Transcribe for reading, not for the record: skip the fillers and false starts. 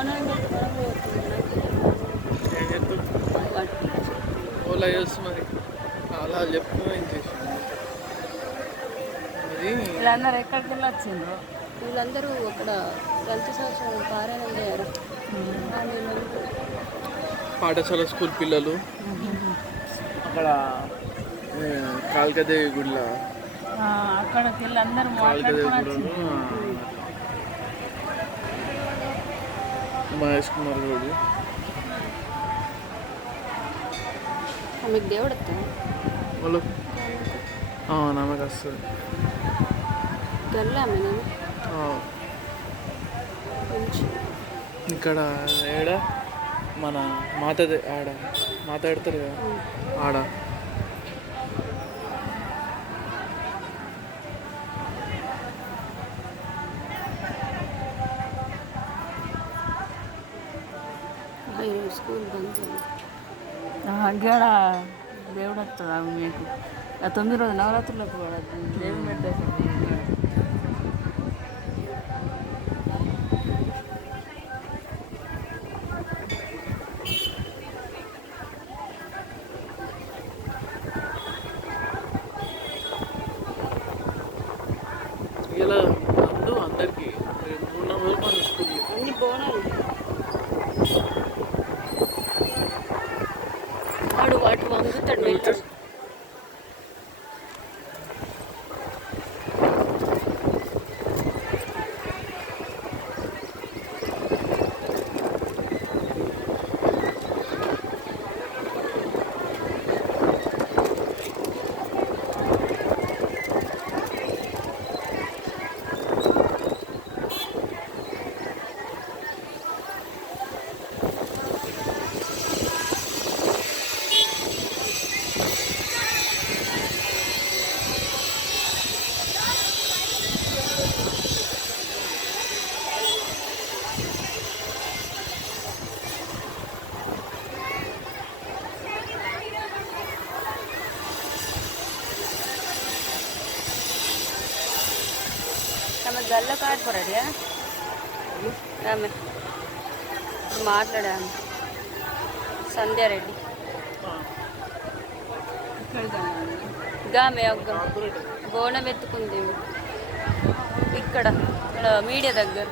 ఏం చెప్తావు ఓలా చేస్తు మరి అలా చెప్తున్నా ఏం చేసి అది వీళ్ళందరూ ఎక్కడికి వెళ్ళి వచ్చిండ్రు? వీళ్ళందరూ అక్కడ 12th సంవత్సరం పారాయణం చేయారు. పాఠశాల స్కూల్ పిల్లలు అక్కడ కాళికాదేవి గుడిలో అక్కడికి వెళ్ళి అందరూ కాళికాదేవి మాట్లాడుకొని గుడిలో వచ్చిండ్రు. మహేష్ కుమార్ గౌడ్ ఆమెకు దేవుడు వస్తాను వాళ్ళు నమ్మకం వస్తుంది గల్లా ఆమె నేను ఇక్కడ ఏడ మన మాత ఆడ మాట్లాడతారు కదా ఆడ స్కూల్ బంద్ ఇక్కడ దేవుడు వస్తుంది మీకు 9 రోజు నవరాత్రులకు కూడా దేవుని పెట్టేసి ఇలా అందరికీ 3-4 మంది స్కూల్ అన్ని బోనాలు వాడు వంగుతాడు వెళ్తాడు. ఆమె గల్ల కాడిపోరాడు ఆమె మాట్లాడాను సంధ్యారెడ్డి ఆమె ఒక బోనం ఎత్తుకుంది ఇక్కడ మీడియా దగ్గర.